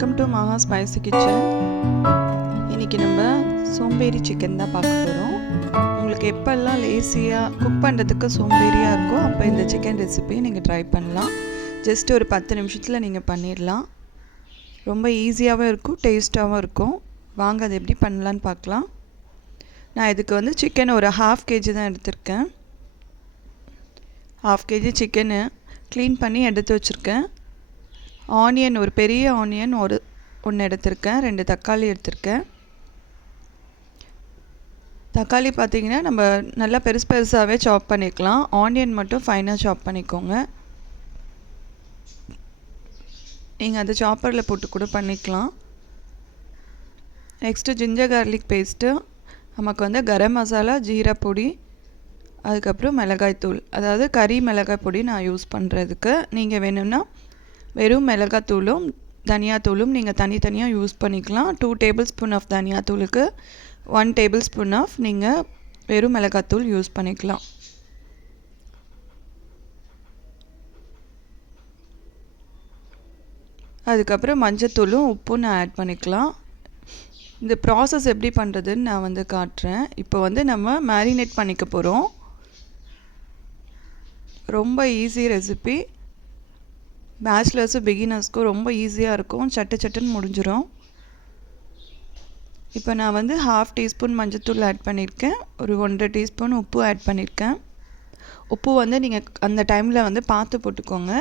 Welcome to மகா spicy kitchen. இன்றைக்கி நம்ம சோம்பேறி சிக்கன் தான் பார்க்க போகிறோம். உங்களுக்கு எப்போல்லாம் லேசியாக குக் பண்ணுறதுக்கு சோம்பேறியாக இருக்கோ அப்போ இந்த சிக்கன் ரெசிபியை நீங்கள் ட்ரை பண்ணலாம். ஜஸ்ட் ஒரு 10 நிமிஷத்தில் நீங்கள் பண்ணிடலாம். ரொம்ப ஈஸியாகவும் இருக்கும், டேஸ்ட்டாகவும் இருக்கும். வாங்க அது எப்படி பண்ணலான்னு பார்க்கலாம். நான் இதுக்கு வந்து சிக்கன் ஒரு 1/2 kg தான் எடுத்திருக்கேன். 1/2 kg சிக்கனு க்ளீன் பண்ணி எடுத்து வச்சுருக்கேன். ஆனியன், ஒரு பெரிய ஆனியன் ஒன்று எடுத்திருக்கேன். 2 தக்காளி எடுத்திருக்கேன். தக்காளி பார்த்திங்கன்னா நம்ம நல்லா பெருசாகவே சாப் பண்ணிக்கலாம். ஆனியன் மட்டும் ஃபைனாக சாப் பண்ணிக்கோங்க. நீங்கள் அதை சாப்பரில் போட்டு கூட பண்ணிக்கலாம். நெக்ஸ்ட்டு ஜிஞ்சர் கார்லிக் பேஸ்ட்டு, நமக்கு வந்து கரம் மசாலா, ஜீரா பொடி, அதுக்கப்புறம் மிளகாய் தூள், அதாவது கறி மிளகாய் பொடி நான் யூஸ் பண்ணுறதுக்கு. நீங்கள் வேணும்னா வெறும் மிளகாத்தூளும் தனியாத்தூளும் நீங்கள் தனித்தனியாக யூஸ் பண்ணிக்கலாம். 2 டேபிள்ஸ்பூன் ஆஃப் தனியாத்தூளுக்கு 1 டேபிள்ஸ்பூன் ஆஃப் நீங்கள் வெறும் மிளகாத்தூள் யூஸ் பண்ணிக்கலாம். அதுக்கப்புறம் மஞ்சத்தூளும் உப்பும் நான் ஆட் பண்ணிக்கலாம். இந்த ப்ராசஸ் எப்படி பண்ணுறதுன்னு நான் வந்து காட்டுறேன். இப்போ வந்து நம்ம மேரினேட் பண்ணிக்க போகிறோம். ரொம்ப ஈஸி ரெசிபி. பேச்சுலர்ஸு பிகினர்ஸ்க்கும் ரொம்ப ஈஸியாக இருக்கும். சட்டுன்னு முடிஞ்சிடும். இப்போ நான் வந்து 1/2 டீஸ்பூன் மஞ்சத்தூள் ஆட் பண்ணியிருக்கேன். ஒரு 1.5 டீஸ்பூன் உப்பு ஆட் பண்ணியிருக்கேன். உப்பு வந்து நீங்கள் அந்த டைமில் வந்து பார்த்து போட்டுக்கோங்க.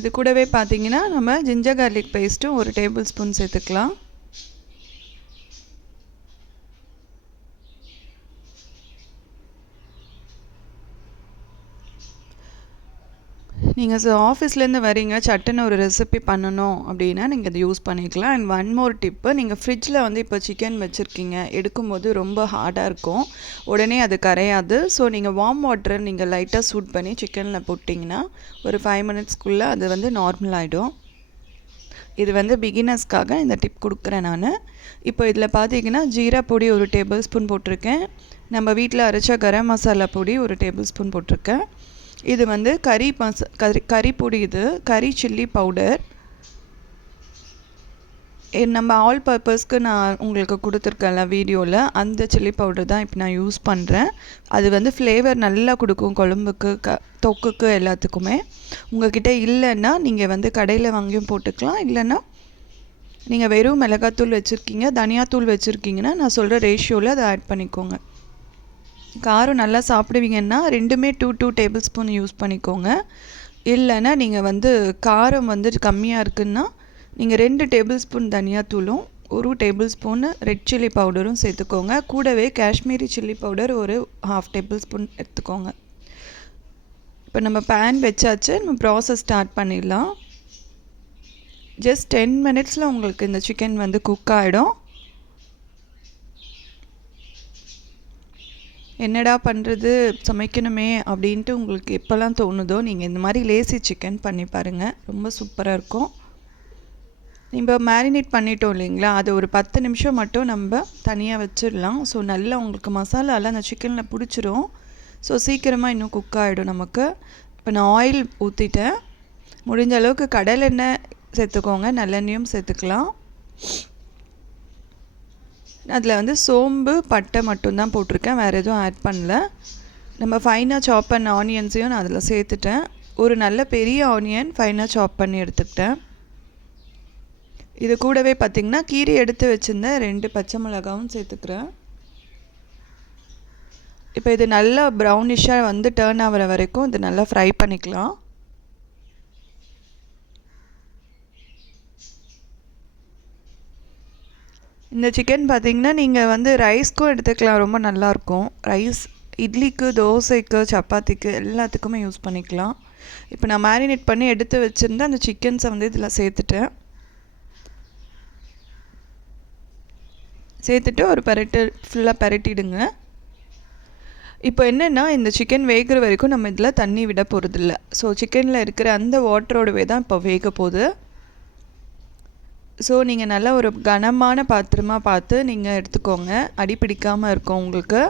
இது கூடவே பார்த்தீங்கன்னா நம்ம ஜிஞ்சர் கார்லிக் பேஸ்ட்டும் 1 டேபிள் ஸ்பூன் சேர்த்துக்கலாம். நீங்கள் ஆஃபீஸ்லேருந்து வரீங்க, சட்டுன்னு ஒரு ரெசிபி பண்ணணும் அப்படின்னா நீங்கள் இதை யூஸ் பண்ணிக்கலாம். அண்ட் ஒன் மோர் டிப்பு, நீங்கள் ஃப்ரிட்ஜில் வந்து இப்போ சிக்கன் வச்சுருக்கீங்க, எடுக்கும்போது ரொம்ப ஹார்டாக இருக்கும், உடனே அது கரையாது. ஸோ நீங்கள் வார்ம் வாட்டரை நீங்கள் லைட்டாக சூட் பண்ணி சிக்கனில் போட்டிங்கன்னா ஒரு 5 மினிட்ஸ்க்குள்ளே அது வந்து நார்மல் ஆகிடும். இது வந்து பிகினர்ஸ்க்காக இந்த டிப் கொடுக்குறேன் நான். இப்போ இதில் பார்த்தீங்கன்னா ஜீரா பொடி 1 டேபிள் ஸ்பூன் போட்டிருக்கேன். நம்ம வீட்டில் அரைச்ச கரம் மசாலா பொடி 1 டேபிள் ஸ்பூன் போட்டிருக்கேன். இது வந்து கறி பொடி, இது கறி சில்லி பவுடர். நம்ம ஆல் பர்பஸ்க்கு நான் உங்களுக்கு கொடுத்துருக்கேன்ல வீடியோவில், அந்த சில்லி பவுடர் தான் இப்போ நான் யூஸ் பண்ணுறேன். அது வந்து ஃப்ளேவர் நல்லா கொடுக்கும் குழம்புக்கு, தொக்குக்கு, எல்லாத்துக்குமே. உங்கள்கிட்ட இல்லைன்னா நீங்கள் வந்து கடையில் வாங்கியும் போட்டுக்கலாம். இல்லைன்னா நீங்கள் வெறும் மிளகாத்தூள் வச்சுருக்கீங்க, தனியாத்தூள் வச்சுருக்கீங்கன்னா நான் சொல்கிற ரேஷியோவில் அதை ஆட் பண்ணிக்கோங்க. காரம் நல்லா சாப்பிடுவீங்கன்னா ரெண்டுமே 2 டேபிள் ஸ்பூன் யூஸ் பண்ணிக்கோங்க. இல்லைன்னா நீங்கள் வந்து காரம் வந்து கம்மியாக இருக்குன்னா நீங்கள் 2 டேபிள் ஸ்பூன் தனியாத்தூளும் 1 டேபிள் ஸ்பூன் ரெட் சில்லி பவுடரும் சேர்த்துக்கோங்க. கூடவே காஷ்மீரி சில்லி பவுடர் ஒரு 1/2 டேபிள் ஸ்பூன் எடுத்துக்கோங்க. இப்போ நம்ம பேன் வச்சாச்சு, நம்ம ப்ராசஸ் ஸ்டார்ட் பண்ணிடலாம். ஜஸ்ட் 10 மினிட்ஸில் உங்களுக்கு இந்த சிக்கன் வந்து குக் ஆகிடும். என்னடா பண்ணுறது, சமைக்கணுமே அப்படின்ட்டு உங்களுக்கு எப்போல்லாம் தோணுதோ நீங்கள் இந்த மாதிரி லேசி சிக்கன் பண்ணி பாருங்கள். ரொம்ப சூப்பராக இருக்கும். நம்ம மேரினேட் பண்ணிட்டோம் இல்லைங்களா, அது ஒரு 10 நிமிஷம் மட்டும் நம்ம தனியாக வச்சிடலாம். ஸோ நல்லா உங்களுக்கு மசாலாலாம் அந்த சிக்கனில் பிடிச்சிரும். ஸோ சீக்கிரமாக இன்னும் குக் ஆகிடும் நமக்கு. இப்போ நான் ஆயில் ஊற்றிட்டேன். முடிஞ்ச அளவுக்கு கடலெண்ணெய் சேர்த்துக்கோங்க, நல்லெண்ணெயும் சேர்த்துக்கலாம். அதில் வந்து சோம்பு, பட்டை மட்டும்தான் போட்டிருக்கேன், வேறு எதுவும் ஆட் பண்ணல. நம்ம ஃபைனாக சாப் பண்ண ஆனியன்ஸையும் நான் அதில் சேர்த்துட்டேன். ஒரு நல்ல பெரிய ஆனியன் ஃபைனாக சாப் பண்ணி எடுத்துக்கிட்டேன். இது கூடவே பார்த்திங்கன்னா கீரி எடுத்து வச்சுருந்த 2 பச்சை மிளகாவும் சேர்த்துக்கிறேன். இப்போ இது நல்லா ப்ரௌனிஷாக வந்து டர்ன் ஆகிற வரைக்கும் இது நல்லா ஃப்ரை பண்ணிக்கலாம். இந்த சிக்கன் பார்த்திங்கன்னா நீங்கள் வந்து ரைஸ்க்கும் எடுத்துக்கலாம், ரொம்ப நல்லாயிருக்கும். ரைஸ், இட்லிக்கு, தோசைக்கு, சப்பாத்திக்கு எல்லாத்துக்குமே யூஸ் பண்ணிக்கலாம். இப்போ நான் மேரினேட் பண்ணி எடுத்து வச்சுருந்தேன் அந்த சிக்கன்ஸை வந்து இதில் சேர்த்துட்டு ஒரு ஃபுல்லாக பரட்டிடுங்க. இப்போ என்னென்னா இந்த சிக்கன் வேகிற வரைக்கும் நம்ம இதில் தண்ணி விட போகிறதில்ல. ஸோ சிக்கனில் இருக்கிற அந்த வாட்டரோடவே தான் இப்போ வேக போகுது. ஸோ நீங்கள் நல்லா ஒரு கனமான பாத்திரமாக பார்த்து நீங்கள் எடுத்துக்கோங்க, அடி பிடிக்காமல் இருக்கும் உங்களுக்கு.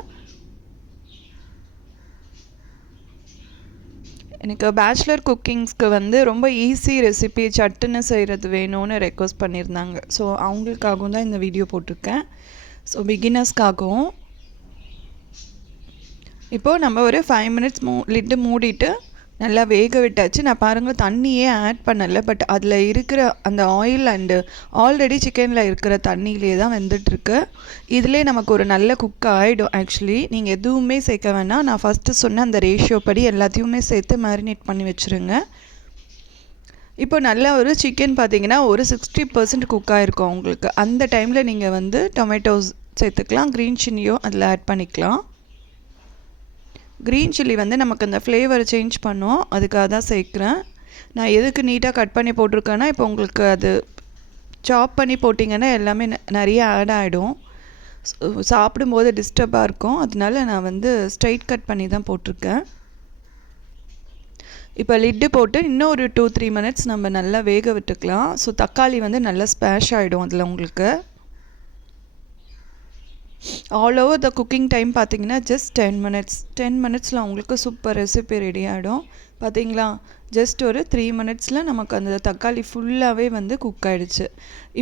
எனக்கு பேச்சுலர் குக்கிங்ஸ்க்கு வந்து ரொம்ப ஈஸி ரெசிபி சட்டுன்னு செய்கிறது வேணும்னு ரெக்வஸ்ட் பண்ணியிருந்தாங்க. ஸோ அவங்களுக்காகவும் தான் இந்த வீடியோ போட்டிருக்கேன். ஸோ பிகினர்ஸ்க்காகவும் இப்போது நம்ம ஒரு 5 மினிட்ஸ் லிட்டு மூடிட்டு நல்லா வேக விட்டாச்சு. நான் பாருங்கள் தண்ணியே ஆட் பண்ணலை, பட் அதில் இருக்கிற அந்த ஆயில் அண்டு ஆல்ரெடி சிக்கனில் இருக்கிற தண்ணியிலே தான் வெந்துட்டுருக்கு. இதிலே நமக்கு ஒரு நல்ல குக் ஆகிடும். ஆக்சுவலி நீங்கள் எதுவுமே சேர்க்க வேணாம். நான் ஃபஸ்ட்டு சொன்ன அந்த ரேஷியோ படி எல்லாத்தையுமே சேர்த்து மேரினேட் பண்ணி வச்சுருங்க. இப்போ நல்லா ஒரு சிக்கன் பார்த்திங்கன்னா ஒரு 60% குக் ஆகிருக்கும் உங்களுக்கு. அந்த டைமில் நீங்கள் வந்து டொமேட்டோஸ் சேர்த்துக்கலாம், க்ரீன் சில்லியோ அதில் ஆட் பண்ணிக்கலாம். க்ரீன் சில்லி வந்து நமக்கு அந்த ஃப்ளேவர் சேஞ்ச் பண்ணும், அதுக்காக தான் சேர்க்குறேன். நான் எதுக்கு நீட்டாக கட் பண்ணி போட்டிருக்கேன்னா, இப்போ உங்களுக்கு அது சாப் பண்ணி போட்டிங்கன்னா எல்லாமே நிறைய ஆட் ஆகிடும், சாப்பிடும்போது டிஸ்டர்பாக இருக்கும். அதனால நான் வந்து ஸ்ட்ரைட் கட் பண்ணி தான் போட்டிருக்கேன். இப்போ லிட்டு போட்டு இன்னும் ஒரு 2-3 மினிட்ஸ் நம்ம நல்லா வேக விட்டுக்கலாம். ஸோ தக்காளி வந்து நல்லா ஸ்பேஷ் ஆகிடும் அதில் உங்களுக்கு. All over the cooking time பார்த்தீங்கன்னா ஜஸ்ட் 10 மினிட்ஸில் உங்களுக்கு சூப்பர் ரெசிபி ரெடி ஆகிடும். பார்த்தீங்களா, ஜஸ்ட் ஒரு 3 மினிட்ஸில் நமக்கு அந்த தக்காளி ஃபுல்லாகவே வந்து குக் ஆகிடுச்சு.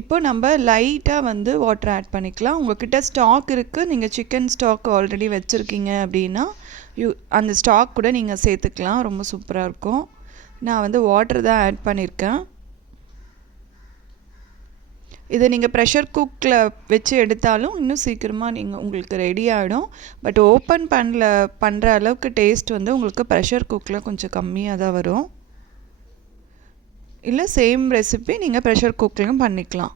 இப்போ நம்ம லைட்டாக வந்து வாட்டர் ஆட் பண்ணிக்கலாம். உங்கள்கிட்ட ஸ்டாக் இருக்குது, நீங்கள் சிக்கன் ஸ்டாக் ஆல்ரெடி வச்சுருக்கீங்க அப்படின்னா அந்த ஸ்டாக் கூட நீங்கள் சேர்த்துக்கலாம், ரொம்ப சூப்பராக இருக்கும். நான் வந்து வாட்டர் தான் ஆட் பண்ணியிருக்கேன். இதை நீங்கள் ப்ரெஷர் குக்கில் வச்சு எடுத்தாலும் இன்னும் சீக்கிரமாக உங்களுக்கு ரெடி ஆகிடும். பட் ஓப்பன் பண்ணுற அளவுக்கு டேஸ்ட் வந்து உங்களுக்கு ப்ரெஷர் குக்கில் கொஞ்சம் கம்மியாக தான் வரும். இல்லை சேம் ரெசிபி நீங்கள் ப்ரெஷர் குக்லையும் பண்ணிக்கலாம்.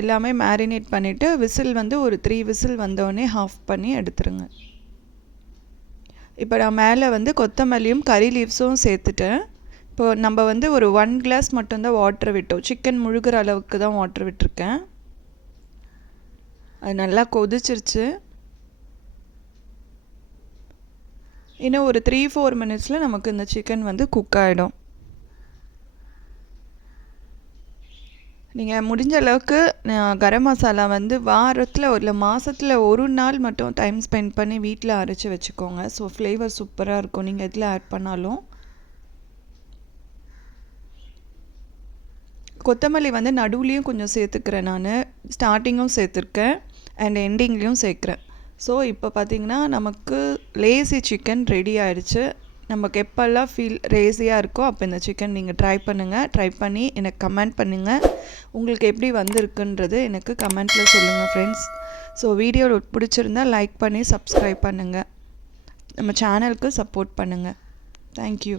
எல்லாமே மேரினேட் பண்ணிவிட்டு விசில் வந்து ஒரு 3 விசில் வந்தோடனே ஆஃப் பண்ணி எடுத்துருங்க. இப்போ நான் மேலே வந்து கொத்தமல்லியும் கறி லீவ்ஸும் சேர்த்துட்டேன். இப்போ நம்ம வந்து ஒரு 1 கிளாஸ் மட்டும்தான் வாட்டர் விட்டோம். சிக்கன் முழுகிற அளவுக்கு தான் வாட்டர் விட்டுருக்கேன். அது நல்லா கொதிச்சிருச்சு. இன்னும் ஒரு 3-4 மினிட்ஸில் நமக்கு இந்த சிக்கன் வந்து குக் ஆகிடும். நீங்கள் முடிஞ்ச அளவுக்கு கரம் மசாலா வந்து வாரத்தில் இல்லை மாதத்தில் ஒரு நாள் மட்டும் டைம் ஸ்பெண்ட் பண்ணி வீட்டில் அரைச்சி வச்சுக்கோங்க. ஸோ ஃப்ளேவர் சூப்பராக இருக்கும் நீங்கள் எதில் ஆட் பண்ணாலும். கொத்தமல்லி வந்து நடுவுலையும் கொஞ்சம் சேர்த்துக்கிறேன், நான் ஸ்டார்டிங்கும் சேர்த்துருக்கேன் அண்ட் எண்டிங்லேயும் சேர்க்குறேன். ஸோ இப்போ பார்த்திங்கன்னா நமக்கு லேசி சிக்கன் ரெடி ஆகிடுச்சு. நமக்கு எப்போல்லாம் லேசியாக இருக்கோ அப்போ இந்த சிக்கன் நீங்கள் ட்ரை பண்ணுங்கள். ட்ரை பண்ணி எனக்கு கமெண்ட் பண்ணுங்கள், உங்களுக்கு எப்படி வந்திருக்குன்றது எனக்கு கமெண்ட்டில் சொல்லுங்கள் ஃப்ரெண்ட்ஸ். ஸோ வீடியோ பிடிச்சிருந்தால் லைக் பண்ணி சப்ஸ்கிரைப் பண்ணுங்கள், நம்ம சேனலுக்கு சப்போர்ட் பண்ணுங்கள். தேங்க்யூ.